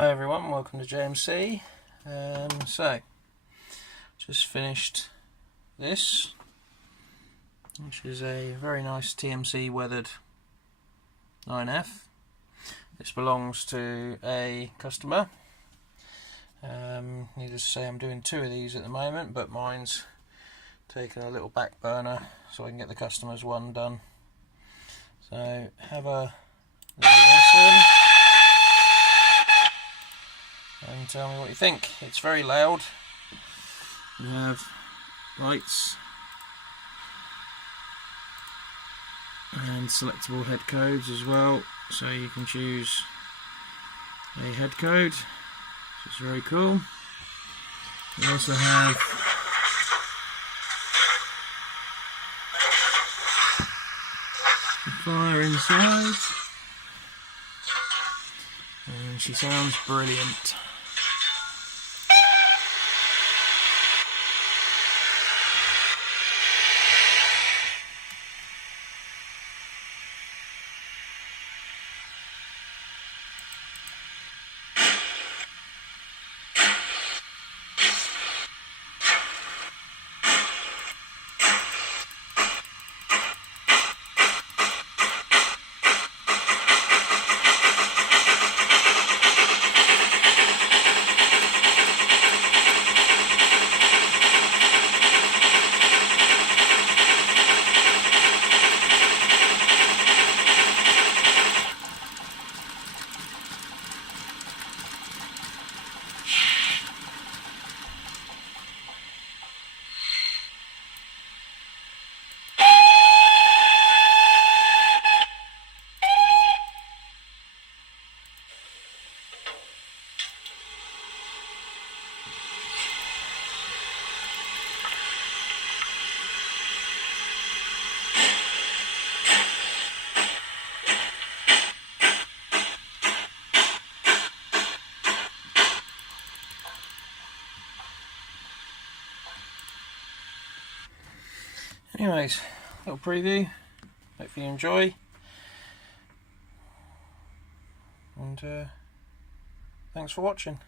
Hi everyone, welcome to JMC. So, just finished this, which is a very nice TMC weathered 9F. This belongs to a customer. Needless to say, I'm doing two of these at the moment, but mine's taken a little back burner so I can get the customer's one done. So, have a little listen and tell me what you think. It's very loud. You have lights and selectable head codes as well, so you can choose a head code, which is very cool. You also have the fire inside, and she sounds brilliant. Anyways, little preview. Hope you enjoy. And thanks for watching.